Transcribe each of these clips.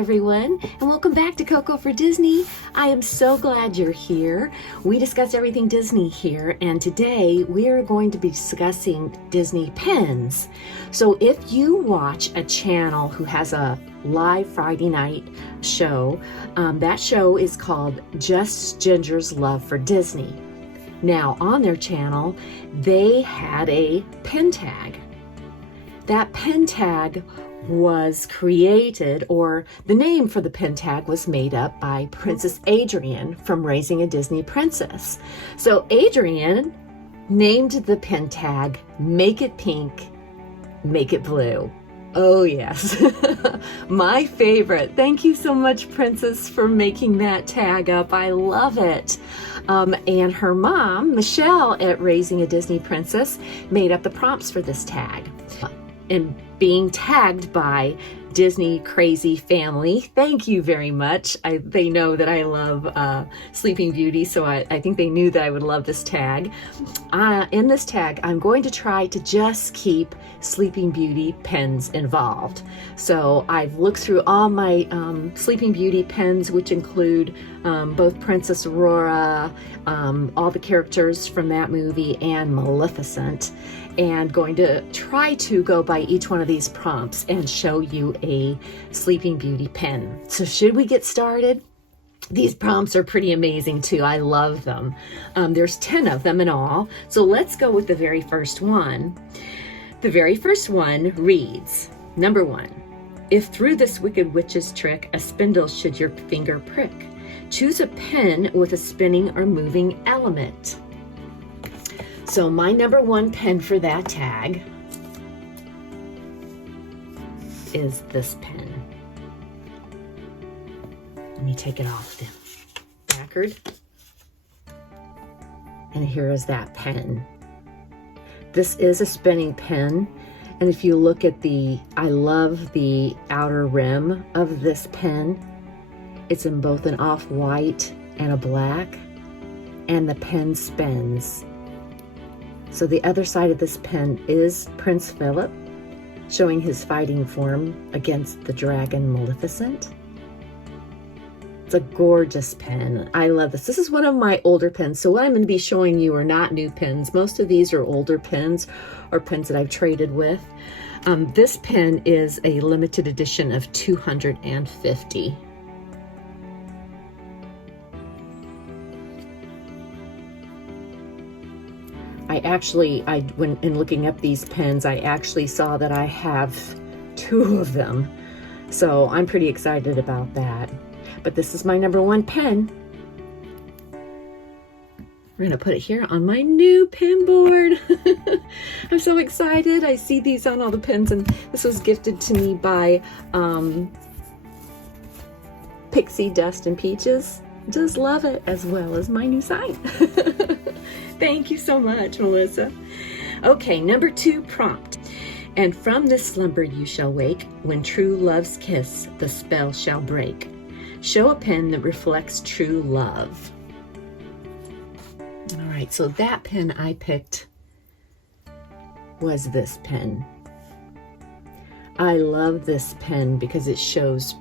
everyone, and welcome back to Coco for Disney. I am so glad you're here. We discuss everything Disney here, and today we are going to be discussing Disney pins. So if you watch a channel who has a live Friday night show, that show is called Just Ginger's Love for Disney. Now, on their channel, they had a pin tag. That pin tag was created, or the name for the pin tag was made up by Princess Adrian from Raising a Disney Princess. So Adrian named the pin tag Make It Pink, Make It Blue. Oh yes, my favorite. Thank you so much, Princess, for making that tag up. I love it. And her mom, Michele at Raising a Disney Princess, made up the prompts for this tag. And being tagged by DznyCrzyFmly. Thank you very much. They know that I love Sleeping Beauty, so I think they knew that I would love this tag. In this tag, I'm going to try to just keep Sleeping Beauty pens involved. So I've looked through all my Sleeping Beauty pens, which include both Princess Aurora, all the characters from that movie, and Maleficent, and going to try to go by each one of these prompts and show you a Sleeping Beauty pen. So should we get started? These prompts are pretty amazing too. I love them. There's 10 of them in all. So let's go with the very first one. The very first one reads, number 1, if through this wicked witch's trick a spindle should your finger prick, choose a pen with a spinning or moving element. So my number 1 pen for that tag is this pen. Let me take it off the backward. And here is that pen. This is a spinning pen. And if you look at I love the outer rim of this pen. It's in both an off-white and a black. And the pen spins. So the other side of this pen is Prince Philip, showing his fighting form against the dragon Maleficent. It's a gorgeous pen. I love this. This is one of my older pens. So what I'm going to be showing you are not new pens. Most of these are older pens or pens that I've traded with. This pen is a limited edition of 250. When in looking up these pens, I actually saw that I have 2 of them. So I'm pretty excited about that. But this is my number 1 pen. We're gonna put it here on my new pen board. I'm so excited. I see these on all the pens, and this was gifted to me by Pixie Dust and Peaches. Just love it, as well as my new sign. Thank you so much, Melissa. Okay, number 2 prompt. And from this slumber you shall wake, when true love's kiss the spell shall break. Show a pen that reflects true love. All right, so that pen I picked was this pen. I love this pen because it shows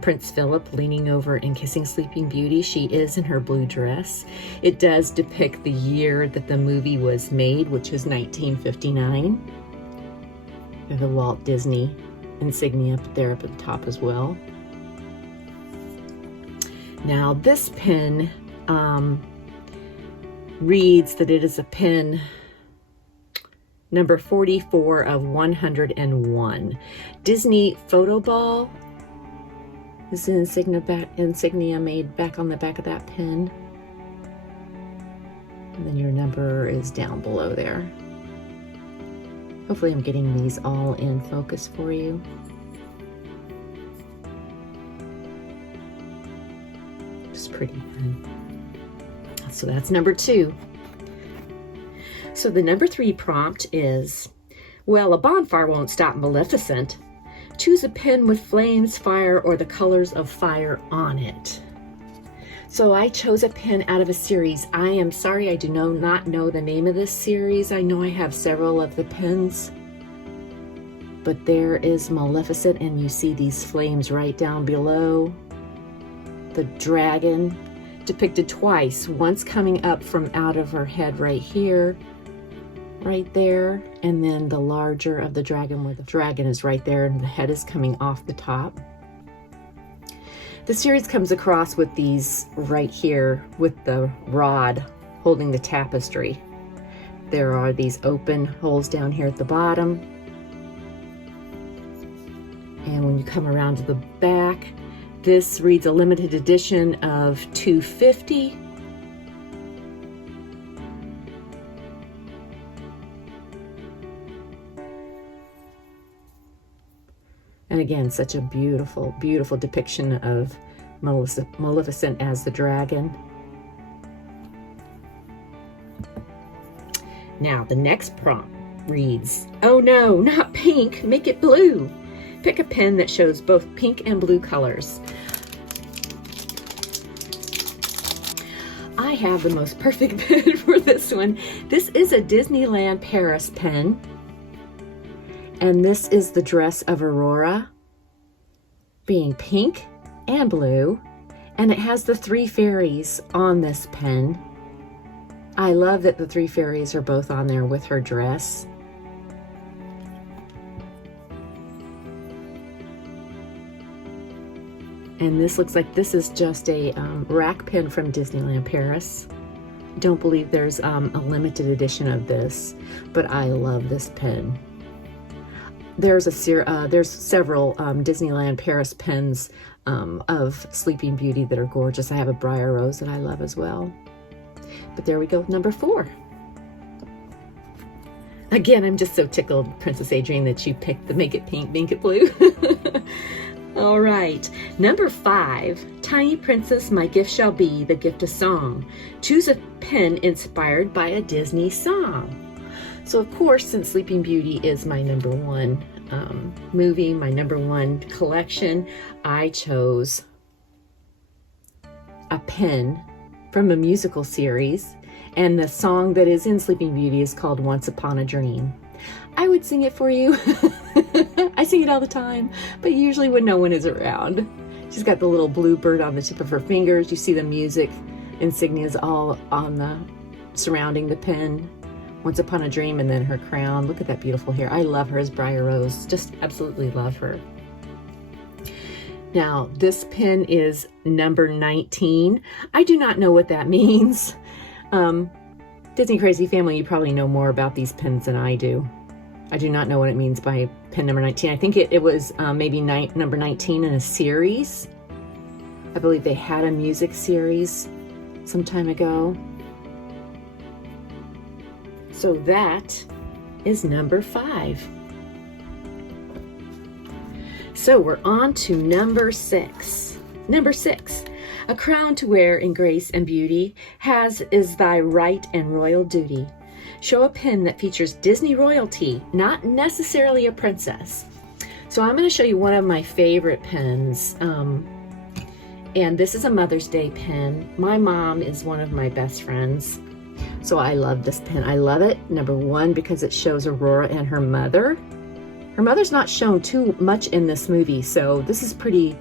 Prince Philip leaning over and kissing Sleeping Beauty. She is in her blue dress. It does depict the year that the movie was made, which is 1959. There's the Walt Disney insignia up there up at the top as well. Now this pen reads that it is a pen number 44 of 101. Disney Photo Ball. This is insignia made back on the back of that pen. And then your number is down below there. Hopefully I'm getting these all in focus for you. Just pretty pen. So that's number 2. So the number 3 prompt is, well, a bonfire won't stop Maleficent. Choose a pen with flames, fire, or the colors of fire on it. So I chose a pen out of a series. I am sorry, I do not know the name of this series. I know I have several of the pens. But there is Maleficent, and you see these flames right down below. The dragon depicted twice, once coming up from out of her head right here, right there, and then the larger of the dragon where the dragon is right there and the head is coming off the top. The series comes across with these right here with the rod holding the tapestry. There are these open holes down here at the bottom. And when you come around to the back, this reads a limited edition of 250. And again, such a beautiful, beautiful depiction of Maleficent as the dragon. Now, the next prompt reads, "Oh no, not pink, make it blue. Pick a pen that shows both pink and blue colors." I have the most perfect pen for this one. This is a Disneyland Paris pen. And this is the dress of Aurora, being pink and blue. And it has the 3 fairies on this pen. I love that the 3 fairies are both on there with her dress. And this looks like this is just a rack pen from Disneyland Paris. Don't believe there's a limited edition of this, but I love this pen. There's several Disneyland Paris pens of Sleeping Beauty that are gorgeous. I have a Briar Rose that I love as well. But there we go, number 4. Again, I'm just so tickled, Princess Adrian, that you picked the Make It Pink, Make It Blue. All right, number 5, Tiny Princess, My Gift Shall Be, The Gift of Song. Choose a pen inspired by a Disney song. So of course, since Sleeping Beauty is my number 1 movie, my number 1 collection, I chose a pen from a musical series, and the song that is in Sleeping Beauty is called Once Upon a Dream. I would sing it for you. I sing it all the time, but usually when no one is around. She's got the little blue bird on the tip of her fingers. You see the music insignias all on the surrounding the pen. Once Upon a Dream, and then her crown. Look at that beautiful hair. I love her as Briar Rose. Just absolutely love her. Now, this pen is number 19. I do not know what that means. DznyCrzyFmly, you probably know more about these pens than I do. I do not know what it means by pen number 19. I think it was maybe number 19 in a series. I believe they had a music series some time ago. So that is number 5. So we're on to number 6. Number 6, a crown to wear in grace and beauty is thy right and royal duty. Show a pen that features Disney royalty, not necessarily a princess. So I'm going to show you one of my favorite pens. And this is a Mother's Day pen. My mom is one of my best friends. So I love this pen. I love it, number 1, because it shows Aurora and her mother. Her mother's not shown too much in this movie, so this is pretty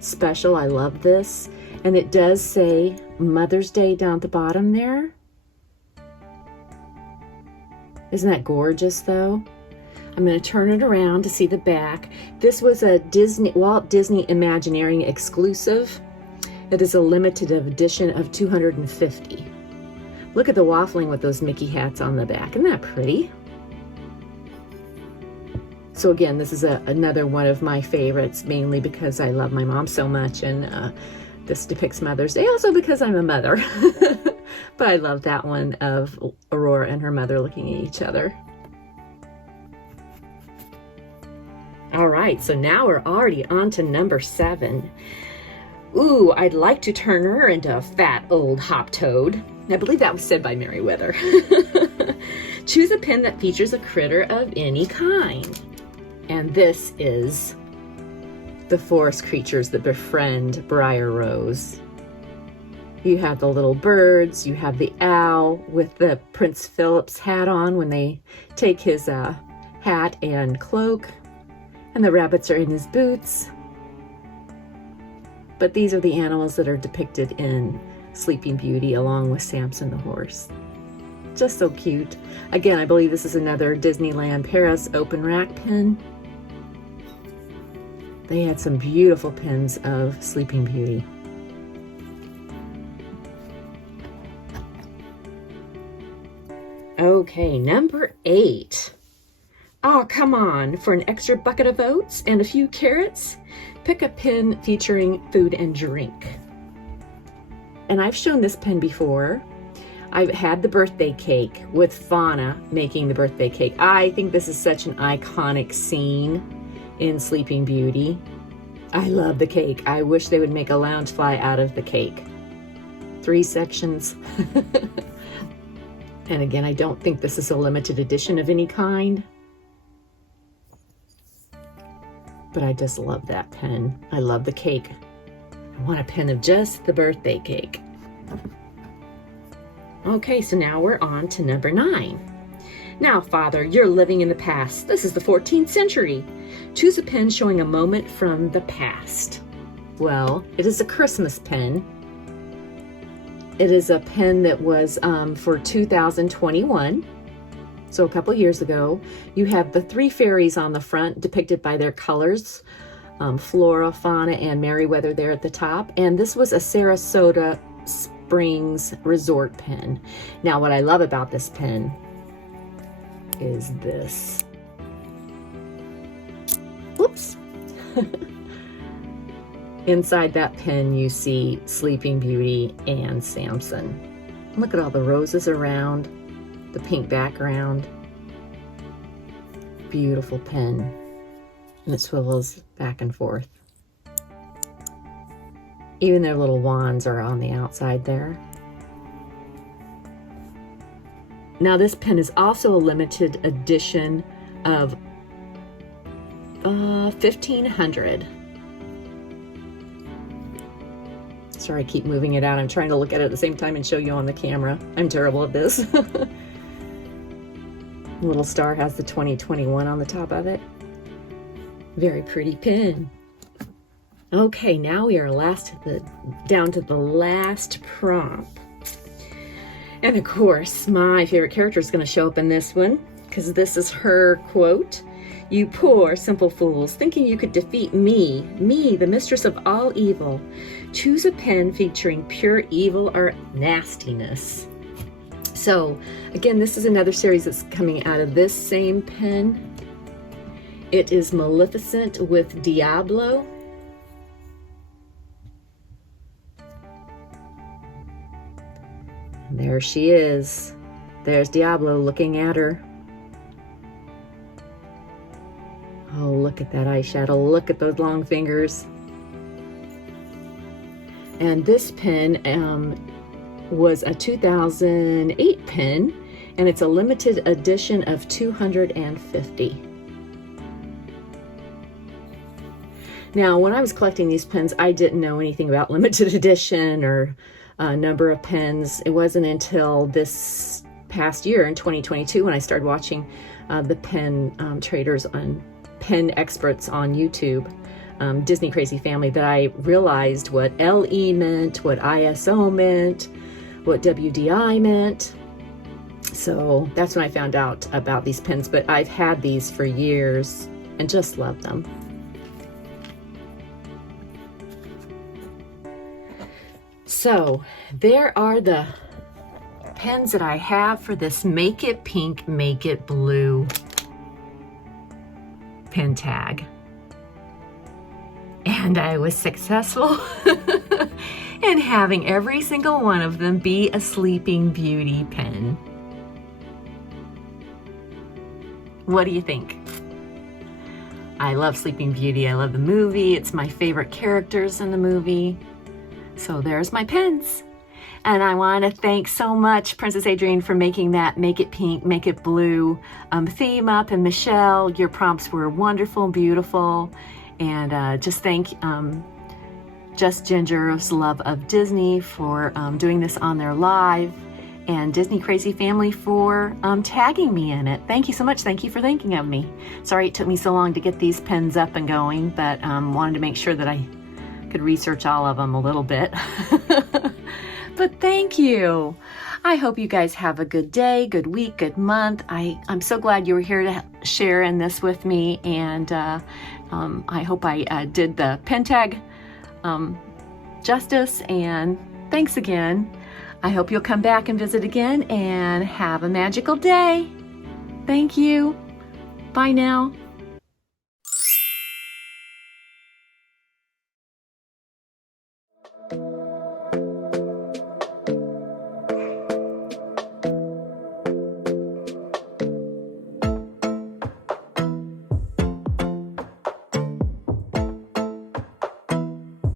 special. I love this. And it does say Mother's Day down at the bottom there. Isn't that gorgeous, though? I'm going to turn it around to see the back. This was a Walt Disney Imagineering exclusive. It is a limited edition of 250. Look at the waffling with those Mickey hats on the back. Isn't that pretty? So again, this is another one of my favorites, mainly because I love my mom so much, and this depicts Mother's Day, also because I'm a mother. But I love that one of Aurora and her mother looking at each other. All right, so now we're already on to number 7. Ooh, I'd like to turn her into a fat old hop toad. I believe that was said by Meriwether. Choose a pen that features a critter of any kind. And this is the forest creatures that befriend Briar Rose. You have the little birds, you have the owl with the Prince Philip's hat on when they take his hat and cloak. And the rabbits are in his boots. But these are the animals that are depicted in Sleeping Beauty along with Samson the horse. Just so cute. Again, I believe this is another Disneyland Paris open rack pin. They had some beautiful pins of Sleeping Beauty. Okay, number 8. Oh, come on. For an extra bucket of oats and a few carrots, pick a pin featuring food and drink. And I've shown this pin before. I've had the birthday cake with Fauna making the birthday cake. I think this is such an iconic scene in Sleeping Beauty. I love the cake. I wish they would make a Loungefly out of the cake. 3 sections. And again, I don't think this is a limited edition of any kind. But I just love that pen. I love the cake. I want a pen of just the birthday cake. Okay, so now we're on to number 9. Now, Father, you're living in the past. This is the 14th century. Choose a pen showing a moment from the past. Well, it is a Christmas pen. It is a pen that was for 2021. So a couple years ago. You have the 3 fairies on the front depicted by their colors. Flora, Fauna, and Merryweather there at the top. And this was a Sarasota Springs resort pen. Now, what I love about this pen is this. Whoops. Inside that pen, you see Sleeping Beauty and Samson. Look at all the roses around, the pink background. Beautiful pen. And it swivels back and forth. Even their little wands are on the outside there. Now this pen is also a limited edition of 1500. Sorry, I keep moving it out. I'm trying to look at it at the same time and show you on the camera. I'm terrible at this. The little star has the 2021 on the top of it. Very pretty pen. Okay, now we are down to the last prompt. And of course, my favorite character is going to show up in this one, because this is her quote. "You poor, simple fools, thinking you could defeat me, the mistress of all evil. Choose a pen featuring pure evil or nastiness." So, again, this is another series that's coming out of this same pen. It is Maleficent with Diablo. And there she is. There's Diablo looking at her. Oh, look at that eyeshadow. Look at those long fingers. And this pen was a 2008 pen, and it's a limited edition of 250. Now, when I was collecting these pens, I didn't know anything about limited edition or number of pens. It wasn't until this past year in 2022 when I started watching the pen traders on pen experts on YouTube, DznyCrzyFmly, that I realized what LE meant, what ISO meant, what WDI meant. So that's when I found out about these pens, but I've had these for years and just love them. So there are the pens that I have for this Make It Pink, Make It Blue pen tag. And I was successful in having every single one of them be a Sleeping Beauty pen. What do you think? I love Sleeping Beauty. I love the movie. It's my favorite characters in the movie. So there's my pens. And I want to thank so much Princess Adrian for making that Make It Pink, Make It Blue theme up. And Michelle, your prompts were wonderful, beautiful. And just thank Just Ginger's Love of Disney for doing this on their live. and DznyCrzyFmly for tagging me in it. Thank you so much. Thank you for thinking of me. Sorry it took me so long to get these pens up and going, but wanted to make sure that I could research all of them a little bit. But thank you. I hope you guys have a good day, good week, good month. I'm so glad you were here to share in this with me, and I hope I did the pen tag justice, and thanks again. I hope you'll come back and visit again, and have a magical day. Thank you. Bye now.